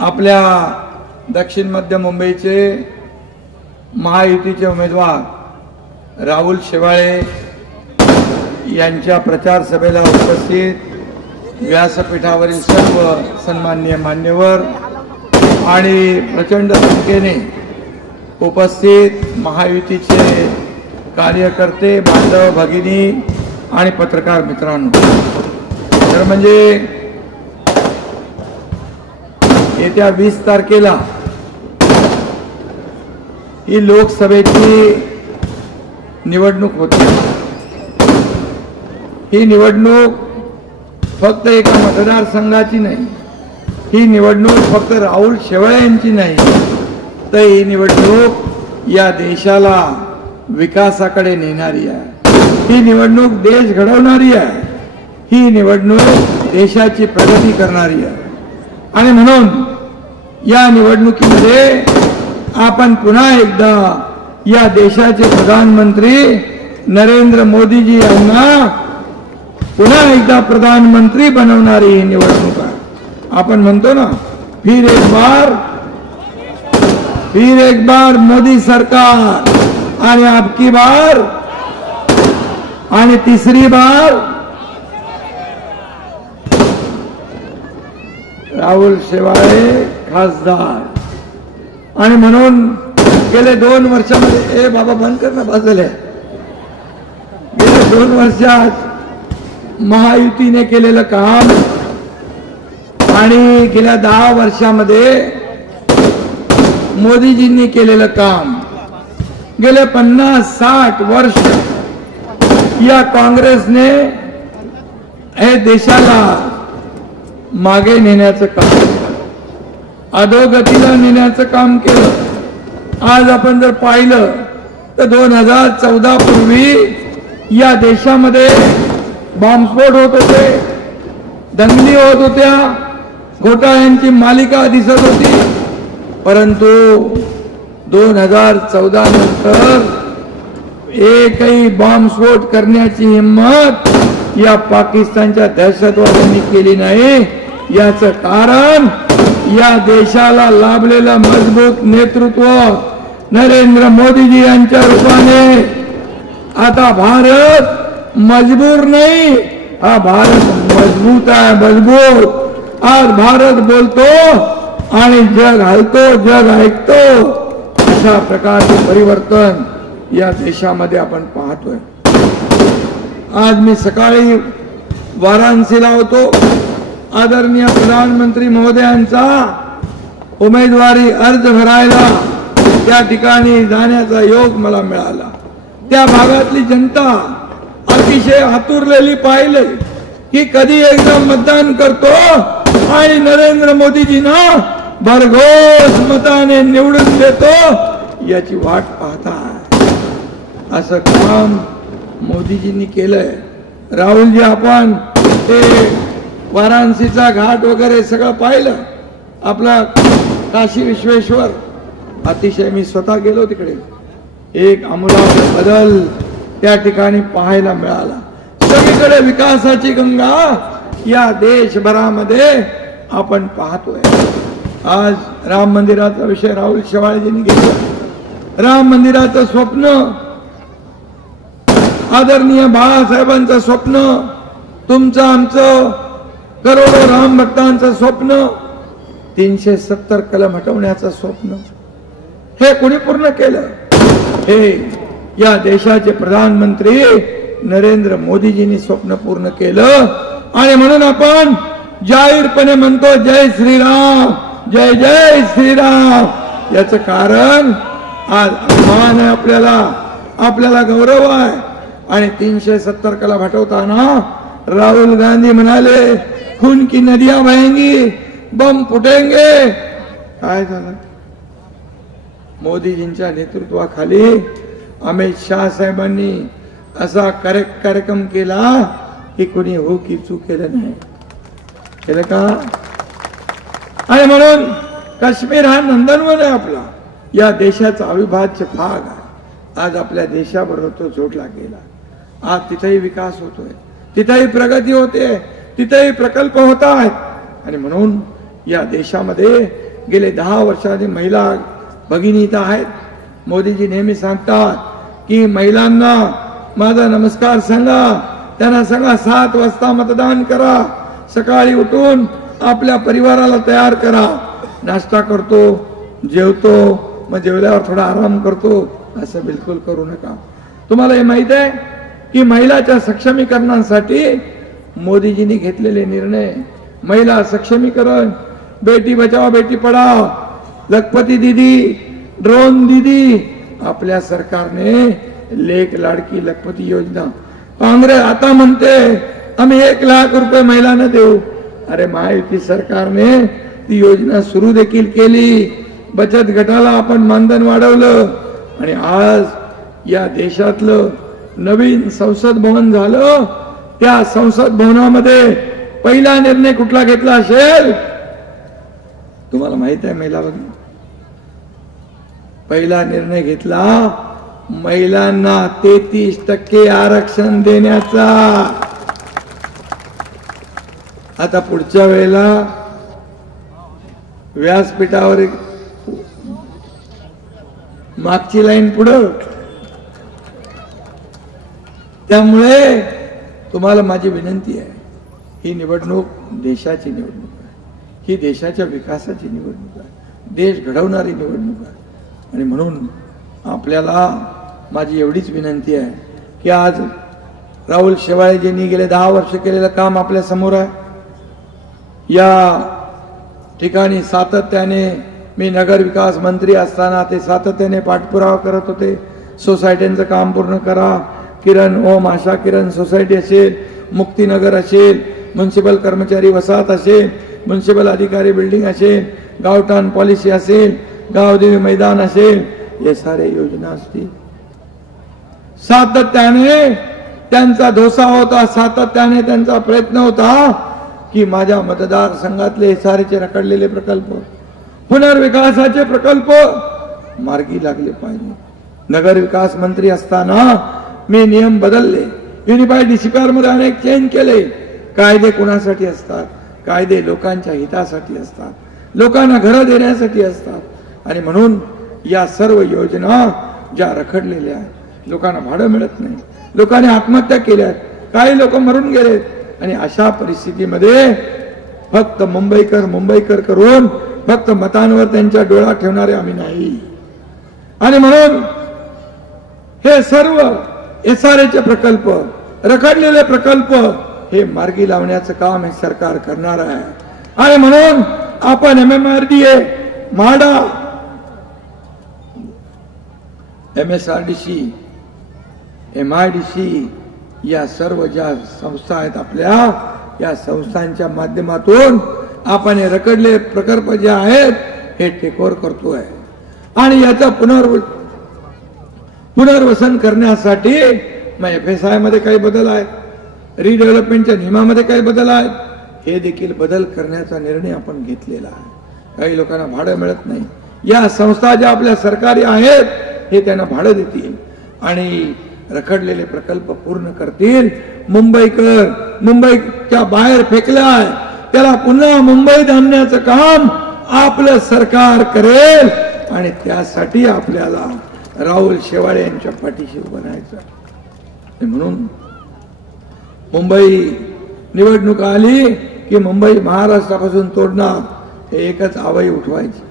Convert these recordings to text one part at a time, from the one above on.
आपल्या दक्षिण मध्य मुंबईचे महायुतीचे उमेदवार राहुल शेवाळे यांच्या प्रचार सभेला उपस्थित व्यासपीठावरील सर्व सन्माननीय मान्यवर आणि प्रचंड संख्येने उपस्थित महायुतीचे कार्यकर्ते, बांधव, भगिनी आणि पत्रकार मित्रांनो, तर म्हणजे येत्या 20 तारखेला ही लोकसभेची निवडणूक होती। ही निवडणूक फक्त एका मतदारसंघाची नाही, ही निवडणूक फक्त राहुल शेवाळे यांची नाही, तर ही निवडणूक या देशाला विकासाकडे नेणारी आहे। ही निवडणूक देश घडवणारी आहे, ही निवडणूक देशाची प्रगती करणारी आहे। आणि म्हणून या निवडणुकीमध्ये आपण पुन्हा एकदा या देशाचे प्रधानमंत्री नरेंद्र मोदीजी यांना पुन्हा एकदा प्रधानमंत्री बनवणारी ही निवडणूक आहे। आपण म्हणतो ना, फिर एक बार मोदी सरकार, आणि आपकी बार, आणि तिसरी बार राहुल शेवाळे खासदार। आणि म्हणून गेले 2 वर्षामध्ये बाबा बंद कर ना बाजूला, गेल्या 2 वर्षात महायुतीने केलेलं काम आणि गेल्या 10 वर्षामध्ये मोदीजींनी केलेलं काम, गेले 50-60 वर्ष या काँग्रेसने हे देशाला मागे नेण्याचं काम केलं, अधोगतीला नेण्याचं काम केलं। आज आपण जर पाहिलं तर 2014 पूर्वी या देशामध्ये बॉम्बस्फोट होत होते, दंगली होत होत्या, घोटाळ्यांची मालिका दिसत होती, परंतु 2014 नंतर एकही बॉम्बस्फोट करण्याची हिम्मत या पाकिस्तानच्या दहशतवाद्यांनी केली नाही। याचं कारण या देशाला लाभलेलं मजबूत नेतृत्व नरेंद्र मोदीजी यांच्या रूपाने। आता भारत मजबूर नाही, हा भारत मजबूत आहे, मजबूत। आज भारत बोलतो आणि जग हलतो, जग ऐकतो, अशा प्रकारचे परिवर्तन या देशामध्ये आपण पाहतोय। आज मी सकाळी वाराणसीला होतो, आदरणीय प्रधानमंत्री महोदयांचा उमेदवारी अर्ज भरायला त्या ठिकाणी जाण्याचा योग मला मिळाला। त्या भागातली जनता अतिशय आतुरलेली पाहिले की कधी एकदा मतदान करतो आणि नरेंद्र मोदीजींना भरघोस मताने निवडून देतो, याची वाट पाहताय। असं काम मोदीजींनी केलंय। राहुलजी, आपण ते वाराणसीचा घाट वगैरे सगळं पाहिलं, आपला काशी विश्वेश्वर, अतिशय मी स्वतः गेलो तिकडे, एक आमूलाग्र बदल त्या ठिकाणी पाहायला मिळाला। सगळीकडे विकासाची गंगा या देशभरामध्ये आपण पाहतोय। आज राम मंदिराचा विषय राहुल शेवाळेजींनी घेतला। राम मंदिराचं स्वप्न, आदरणीय बाळासाहेबांचं स्वप्न, तुमचं आमचं करोडो राम भक्तांचं स्वप्न, 370 कलम हटवण्याचं स्वप्न, हे कोणी पूर्ण केलं? हे या देशाचे प्रधानमंत्री नरेंद्र मोदीजींनी स्वप्न पूर्ण केलं। आणि म्हणून आपण जाहीरपणे म्हणतो, जय श्रीराम, जय जय श्रीराम। याचं कारण आज अभिमान आहे आपल्याला, आपल्याला गौरव आहे। आणि 370 कलम हटवताना राहुल गांधी म्हणाले, खून की नदियां बहेंगी, बम फुटेंगे। काय झालं? मोदीजींच्या नेतृत्वाखाली अमित शाह साहेबांनी असा कार्यक्रम केला की कोणी हो की चूक केलं नाही, केलं का? आणि म्हणून काश्मीर हा नंदनवन आहे आपला, या देशाचा अविभाज्य भाग आहे। आज आपल्या देशाबरोबर तो जोडला गेला। आज तिथेही विकास होतोय, तिथेही प्रगती होते, तिथेही प्रकल्प होत आहेत। आणि म्हणून या देशामध्ये गेले 10 वर्षांनी महिला भगिनी इथं आहेत. मोदीजी नेहमी सांगतात की महिलांना माझा नमस्कार सांगा, त्यांना सांगा 7 वाजता मतदान करा, सकाळी उठून आपल्या परिवाराला तयार करा, नाश्ता करतो, जेवतो, मग जेवल्यावर थोडा आराम करतो, असं बिलकुल करू नका. तुम्हाला हे माहित आहे की महिलाच्या सक्षमीकरणासाठी मोदीजींनी घेतलेले निर्णय, महिला सक्षमीकरण, बेटी बचाओ बेटी पढाओ, लखपती दीदी, ड्रोन दीदी, आपल्या सरकारने लेक लाडकी लखपती योजना, काँग्रेस आता म्हणते आम्ही 1 लाख रुपये महिलांना देऊ. अरे महायुती सरकारने ती योजना सुरू देखील केली. बचत गटाला आपण मानधन वाढवलं आणि आज या देशातलं नवीन संसद भवन झालं. त्या संसद भवनामध्ये पहिला निर्णय कुठला घेतला असेल तुम्हाला माहित आहे? महिला पहिला निर्णय घेतला महिलांना 33% आरक्षण देण्याचा. आता पुढच्या वेळेला व्यासपीठावर मागची लाईन पुढं. त्यामुळे तुम्हाला माझी विनंती आहे, ही निवडणूक देशाची निवडणूक आहे, ही देशाच्या विकासाची निवडणूक आहे, देश घडवणारी निवडणूक आहे. आणि म्हणून आपल्याला माझी एवढीच विनंती आहे की आज राहुल शेवाळेजींनी गेले 10 वर्ष केलेलं काम आपल्या समोर आहे. या ठिकाणी सातत्याने मी नगर विकास मंत्री असताना ते सातत्याने पाठपुरावा करत होते. सोसायट्यांचं काम पूर्ण करा. किरण ओम आशा किरण सोसायटी असेल, मुक्तीनगर असेल, म्युन्सिपल कर्मचारी वसाहत असेल, म्युन्सिपल अधिकारी बिल्डिंग असेल, गावठाण पॉलिसी असेल, गावदेवी मैदान असेल, हे सारे योजना असतील. सातत्याने त्यांचा धोसा होता, सातत्याने त्यांचा प्रयत्न होता की माझ्या मतदारसंघातले सारेचे रखडलेले प्रकल्प, पुनर्विकासाचे प्रकल्प मार्गी लागले पाहिजे. नगर विकास मंत्री असताना मी नियम बदलले, युनिफाईड डीसीपीआर मध्ये अनेक चेंज केले. कायदे कोणासाठी असतात? कायदे लोकांच्या हितासाठी असतात, लोकांना घरं देण्यासाठी असतात. आणि म्हणून या सर्व योजना ज्या रखडलेल्या आहेत, लोकांना भाडं मिळत नाही, लोकांनी आत्महत्या केल्या, काही लोक मरून गेलेत. आणि अशा परिस्थितीमध्ये फक्त मुंबईकर करून फक्त मतांवर त्यांच्या डोळा ठेवणारे आम्ही नाही. आणि म्हणून हे सर्व एसआरएचे प्रकल्प, रखडलेले प्रकल्प हे मार्गी लावण्याचं काम हे सरकार करणार आहे. आणि म्हणून आपण MMRDA, म्हाडा, MSRDC, MIDC या सर्व ज्या संस्था आहेत आपल्या, या संस्थांच्या माध्यमातून आपण हे रखडले प्रकल्प जे आहेत हे टेकओव्हर करतोय. आणि याचा पुनर्वसन करण्यासाठी मग FSI मध्ये काही बदल आहेत, रिडेव्हलपमेंटच्या नियमामध्ये काही बदल आहेत, हे देखील बदल करण्याचा निर्णय आपण घेतलेला आहे. काही लोकांना भाडं मिळत नाही, या संस्था ज्या आपल्या सरकारी आहेत हे त्यांना भाडं देतील आणि रखडलेले प्रकल्प पूर्ण करतील. मुंबईच्या बाहेर फेकलाय त्याला पुन्हा मुंबईत आणण्याचं काम आपलं सरकार करेल. आणि त्यासाठी आपल्याला राहुल शेवाळे यांच्या पाठीशी उभं राहायचं. म्हणून मुंबई निवडणूक आली की मुंबई महाराष्ट्रापासून तोडणार, हे एकच आवई उठवायची.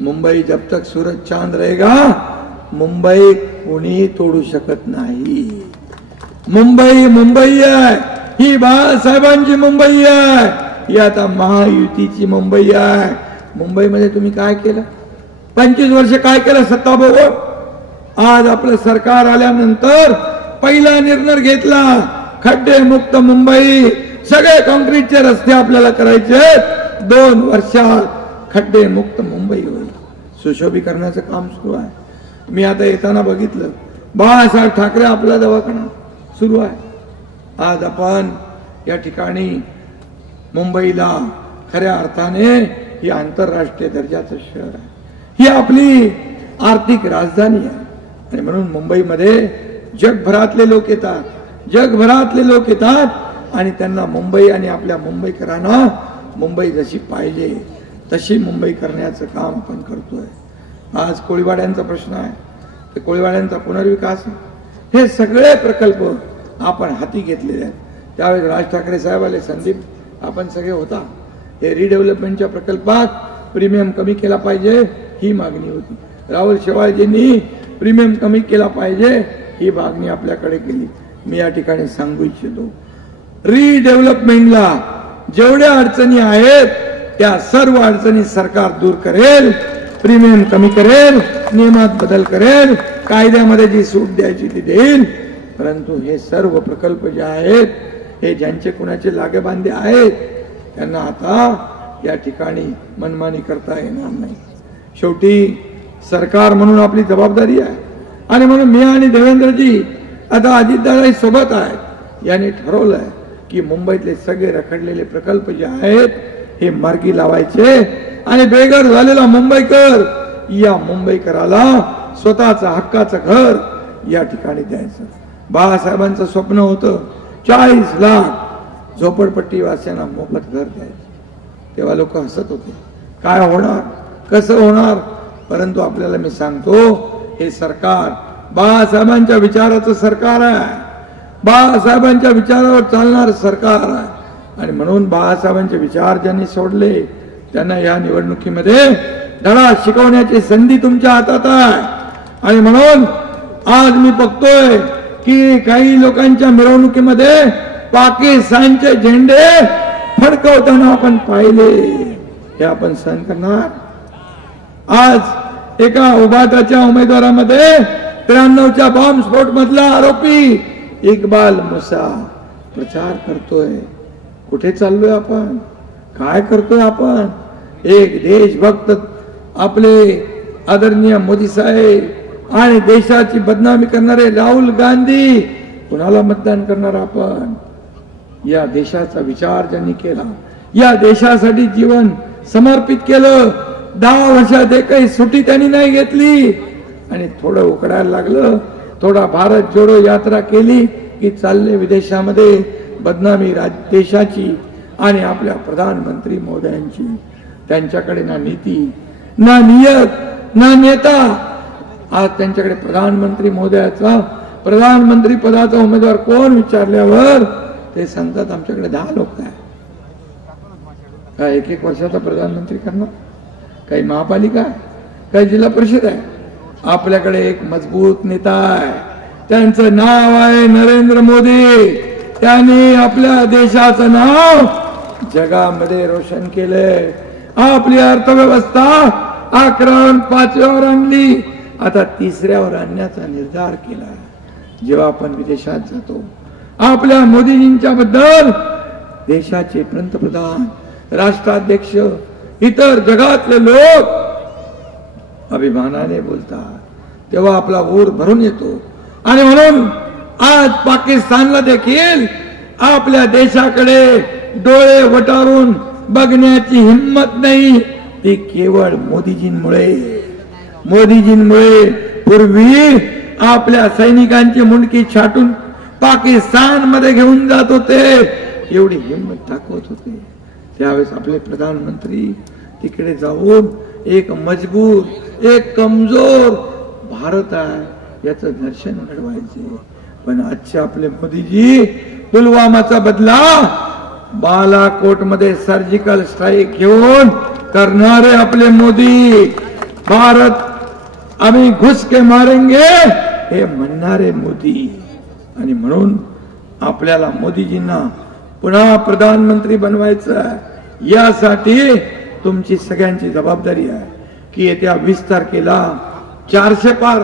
मुंबई जब तक सूरज चांद रहेगा, मुंबई कोणी तोडू शकत नाही. मुंबई आहे, ही बाळासाहेबांची मुंबई आहे, ही आता महायुतीची मुंबई आहे. मुंबईमध्ये तुम्ही काय केलं? 25 वर्ष काय केलं सत्ता बघून? आज आपलं सरकार आल्यानंतर पहिला निर्णय घेतला, खड्डे मुक्त मुंबई, सगळे कॉन्क्रीटचे रस्ते आपल्याला करायचे. 2 वर्षात खड्डे मुक्त मुंबई होईल. सुशोभीकरणाचं काम सुरू आहे. मी आता येताना बघितलं, बाळासाहेब ठाकरे आपला दवाखाना सुरू आहे. आज आपण या ठिकाणी मुंबईला खऱ्या अर्थाने ही आंतरराष्ट्रीय दर्जाचं शहर आहे, ही आपली आर्थिक राजधानी आहे. आणि म्हणून मुंबईमध्ये जगभरातले लोक येतात आणि त्यांना मुंबई आणि आपल्या मुंबईकरांना मुंबई जशी पाहिजे तशी मुंबई करण्याचं काम आपण करतोय. आज कोळीवाड्यांचा प्रश्न आहे, ते कोळीवाड्यांचा पुनर्विकास, हे सगळे प्रकल्प आपण हाती घेतलेले आहेत. त्यावेळेस राज ठाकरे साहेब आले, संदीप आपण सगळे होता. हे रिडेव्हलपमेंटच्या प्रकल्पात प्रीमियम कमी केला पाहिजे ही मागणी होती. राहुल शेवाळजींनी प्रीमियम कमी केला पाहिजे ही मागणी आपल्याकडे केली. मी या ठिकाणी सांगू इच्छितो, रिडेव्हलपमेंटला जेवढ्या अडचणी आहेत त्या सर्व अडचणी सरकार दूर करेल, प्रीमियम कमी करेल, नियमात बदल करेल, कायद्यामध्ये जी सूट द्यायची ती देईल. परंतु हे सर्व प्रकल्प जे आहेत, हे ज्यांचे कुणाचे लागेबांधे आहेत, त्यांना आता या ठिकाणी मनमानी करता येणार नाही. शेवटी सरकार म्हणून आपली जबाबदारी आहे, आणि म्हणून मी आणि देवेंद्रजी आता अजितदादा सोबत आहेत. यांनी ठरवलंय की मुंबईतले सगळे रखडलेले प्रकल्प जे आहेत हे मार्गी लावायचे, आणि बेघर झालेला मुंबईकर या मुंबईकराला स्वतःचं हक्काचं घर या ठिकाणी द्यायचं. बाळासाहेबांचं स्वप्न होतं 40 लाख झोपडपट्टी वासियांना मोफत घर द्यायचं. तेव्हा लोक हसत होते, काय होणार, कसं होणार. परंतु आपल्याला मी सांगतो, हे सरकार बाळासाहेबांच्या विचाराचं सरकार आहे, बाळासाहेबांच्या विचारावर चालणार सरकार आहे. आणि म्हणून बाळासाहेबांचे विचार ज्यांनी सोडले त्यांना या निवडणुकीमध्ये धडा शिकवण्याची संधी तुमच्या हातात आहे. आणि म्हणून आज मी बघतोय की काही लोकांच्या मिरवणुकीमध्ये पाकिस्तानचे झेंडे फडकवताना आपण पाहिले. हे आपण सहन करणार? आज एका उभाटाच्या उमेदवारामध्ये 93च्या बॉम्बस्फोट मधला आरोपी इक्बाल मुसा प्रचार करतोय. कुठे चाललोय आपण, काय करतोय आपण? एक देशभक्त आपले आदरणीय मोदी साहेब आणि देशाची बदनामी करणारे राहुल गांधी, कुणाला मतदान करणार आपण? या देशाचा विचार ज्यांनी केला, या देशासाठी जीवन समर्पित केलं, 10 वर्षात एकही सुट्टी त्यांनी नाही घेतली, आणि थोडं उकडायला लागलं, थोडा भारत जोडो यात्रा केली की चालले विदेशामध्ये बदनामी देशाची आणि आपल्या प्रधानमंत्री महोदयांची. त्यांच्याकडे ना नीती, ना नियत, ना नेता. आज त्यांच्याकडे प्रधानमंत्री महोदयाचा, प्रधानमंत्री पदाचा उमेदवार कोण विचारल्यावर ते सांगतात आमच्याकडे 10 लोक आहे. काय 1-1 वर्षाचा प्रधानमंत्री करणार? काही महापालिका आहे, काही जिल्हा परिषद आहे. आपल्याकडे एक मजबूत नेता आहे, त्यांचं नाव आहे नरेंद्र मोदी. त्यांनी आपल्या देशाचं नाव जगामध्ये रोशन केलंय. आपली अर्थव्यवस्था 11 5व्यावर आणली, आता 3ऱ्यावर आणण्याचा निर्धार केला. जेव्हा आपण विदेशात जातो, आपल्या मोदीजींच्या बद्दल देशाचे पंतप्रधान, राष्ट्राध्यक्ष, इतर जगातले लोक अभिमानाने बोलतात, तेव्हा आपला ऊर भरून येतो. आणि म्हणून आज पाकिस्तानला देखील आपल्या देशाकडे डोळे वटारून बघण्याची हिम्मत नाही. ती केवळ मोदीजींमुळे. पूर्वी आपल्या सैनिकांची मुंडकी छाटून पाकिस्तान मध्ये घेऊन जात होते, एवढी हिम्मत दाखवत होते. त्यावेळेस आपले प्रधानमंत्री तिकडे जाऊन एक मजबूत, एक कमजोर भारत आहे याचं दर्शन घडवायचे. पण आजचे आपले मोदीजी पुलवामाचा बदला बालाकोट मध्ये सर्जिकल स्ट्राईक घेऊन करणारे आपले मोदी, भारत आम्ही घुस के मारेंगे हे म्हणणारे मोदी. आणि म्हणून आपल्याला मोदीजींना पुन्हा प्रधानमंत्री बनवायचं आहे. यासाठी तुमची सगळ्यांची जबाबदारी आहे की येत्या 20 तारखेला 400 पार,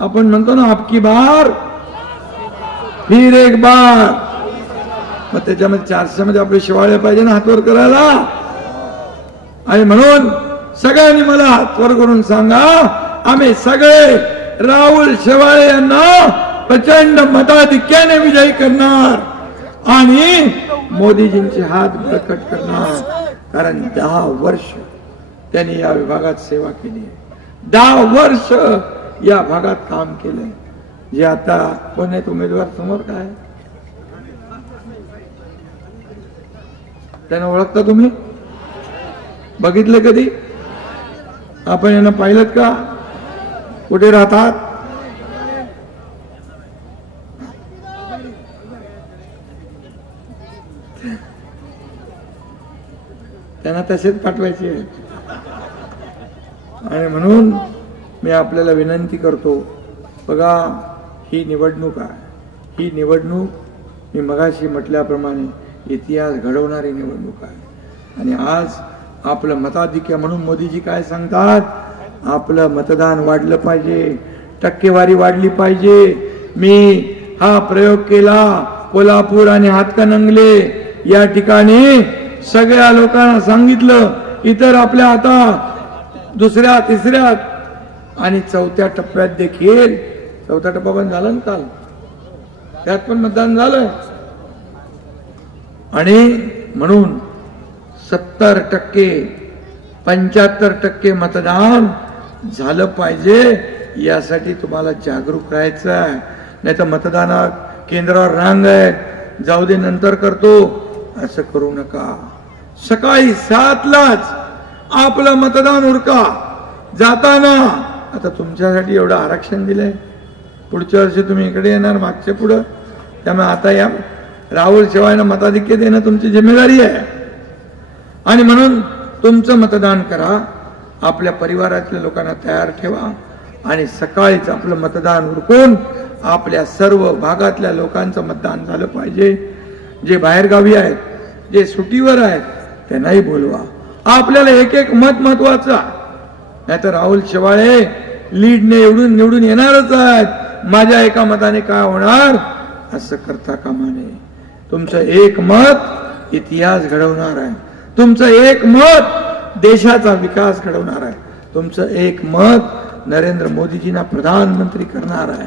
आपण म्हणतो ना अबकी बार फिर एक बार, मग त्याच्यामध्ये 400 मध्ये आपले शिवाळे पाहिजे ना हातवर करायला. आणि म्हणून सगळ्यांनी मला हातवर करून सांगा, आम्ही सगळे राहुल शेवाळे यांना प्रचंड मताधिक्याने विजयी करणार आणि मोदीजींचे हात बळकट करणार. कारण 10 वर्ष त्यांनी या विभागात सेवा केली, 10 वर्ष या भागात काम केले. जे आता कोण आहेत उमेदवार समोर, काय त्यांना ओळखता तुम्ही? बघितलं कधी? आपण यांना पाहिलं का? कुठे राहतात? त्यांना तसेच पाठवायचे. आणि म्हणून मी आपल्याला विनंती करतो, बघा ही निवडणूक आहे. ही निवडणूक मी मगाशी म्हटल्याप्रमाणे इतिहास घडवणारी निवडणूक आहे. आणि आज आपलं मताधिक्य म्हणून मोदीजी काय सांगतात? आपलं मतदान वाढलं पाहिजे, टक्केवारी वाढली पाहिजे. मी हा प्रयोग केला कोल्हापूर आणि हातकणंगले या ठिकाणी, सगळ्या लोकांना सांगितलं. इतर आपल्या आता दुसऱ्या तिसऱ्या आणि चौथ्या टप्प्यात देखील, चौथा टप्पा पण झाला ना काल, त्यात पण मतदान झालं. आणि म्हणून 70% 75% मतदान झालं पाहिजे. यासाठी तुम्हाला जागरूक राहायचं आहे. नाही तर मतदाना केंद्रावर रांग आहे, जाऊ दे नंतर करतो, असं करू नका. सकाळी 7लाच आपलं मतदान उरका. जाताना आता तुमच्यासाठी एवढं आरक्षण दिलंय, पुढच्या वर्षी तुम्ही इकडे येणार मागच्या पुढं, त्यामुळे आता या राहुल शेवाळ्यांना मताधिक्य देणं तुमची जिम्मेदारी आहे. आणि म्हणून तुमचं मतदान करा, आपल्या परिवारातल्या लोकांना तयार ठेवा आणि सकाळीच आपलं मतदान उरकून आपल्या सर्व भागातल्या लोकांचं मतदान झालं पाहिजे. जे बाहेरगावी आहेत, जे सुट्टीवर आहेत, त्यांनाही बोलवा. आपल्याला एक एक मत महत्वाचं. नाहीतर राहुल शेवाळे लीडने निवडून येणारच आहेत, माझ्या एका मताने काय होणार, असं करता कामा नये. तुमचं एक मत इतिहास घडवणार आहे. तुमचं एक मत देशाचा विकास घडवणार आहे. तुमचं एक मत नरेंद्र मोदीजींना प्रधानमंत्री करणार आहे.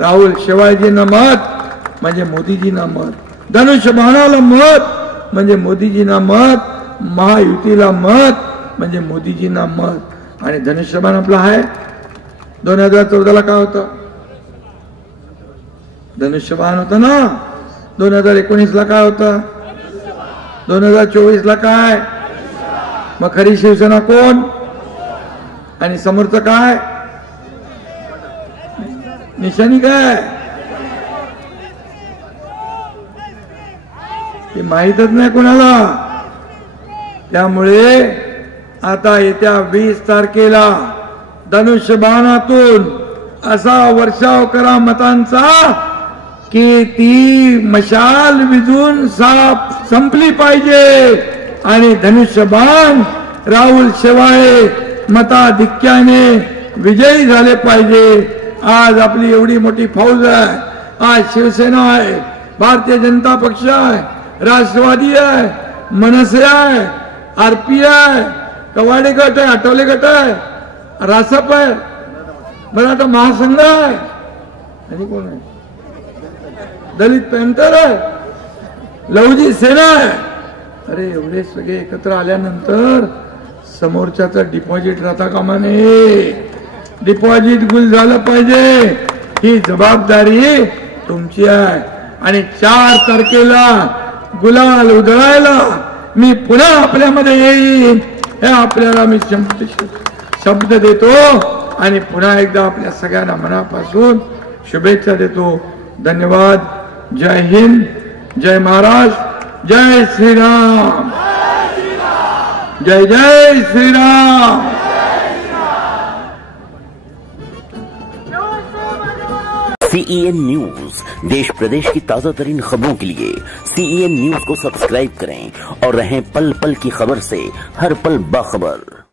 राहुल शेवाळेजींना मत म्हणजे मोदीजींना मत, धनुष्यबाणाला मत म्हणजे मोदीजींना मत, महायुतीला मत म्हणजे मोदीजींना मत. आणि धनुष्यबाण आपला आहे. 2014ला काय होतं? धनुष्यबाण होतं ना. 2019ला काय होतं? 2024ला काय? मग खरी शिवसेना कोण? आणि समोरचं काय? निशाणी काय? ते माहीतच नाही कोणाला. त्यामुळे आता येत्या 20 तारखेला धनुष्यबाणातून असा वर्षाव करा मतांचा की ती मशाल विजून संपली पाहिजे आणि धनुष्यबाण राहुल शेवाळे मताधिक्याने विजयी झाले पाहिजे. आज आपली एवढी मोठी फौज आहे. आज शिवसेना आहे, भारतीय जनता पक्ष आहे, राष्ट्रवादी आहे, मनसे आहे, आरपी आहे, कवाडे गट आहे, आठवले गट आहे, रासप आहे, मराठा महासंघ आहे, आणि कोण आहे, दलित पॅंथर आहे, लहुजी सेना आहे. अरे एवढे सगळे एकत्र आल्यानंतर समोरच्याचा डिपॉझिट राहता कामा नये. डिपॉझिट गुल झालं पाहिजे. ही जबाबदारी तुमची आहे. आणि 4 तारखेला गुलाल उधळायला मी पुन्हा आपल्यामध्ये येईन, हे आपल्याला मी शब्द देतो. आणि पुन्हा एकदा आपल्या सगळ्यांना मनापासून शुभेच्छा देतो. धन्यवाद. जय हिंद, जय महाराष्ट्र, जय श्रीराम, जय जय श्रीराम. CEN न्यूज, देश प्रदेश की ताजा तरीन खबरों के लिए CEN न्यूज को सब्सक्राइब करें और रहें पल पल की खबर से हर पल बाखबर.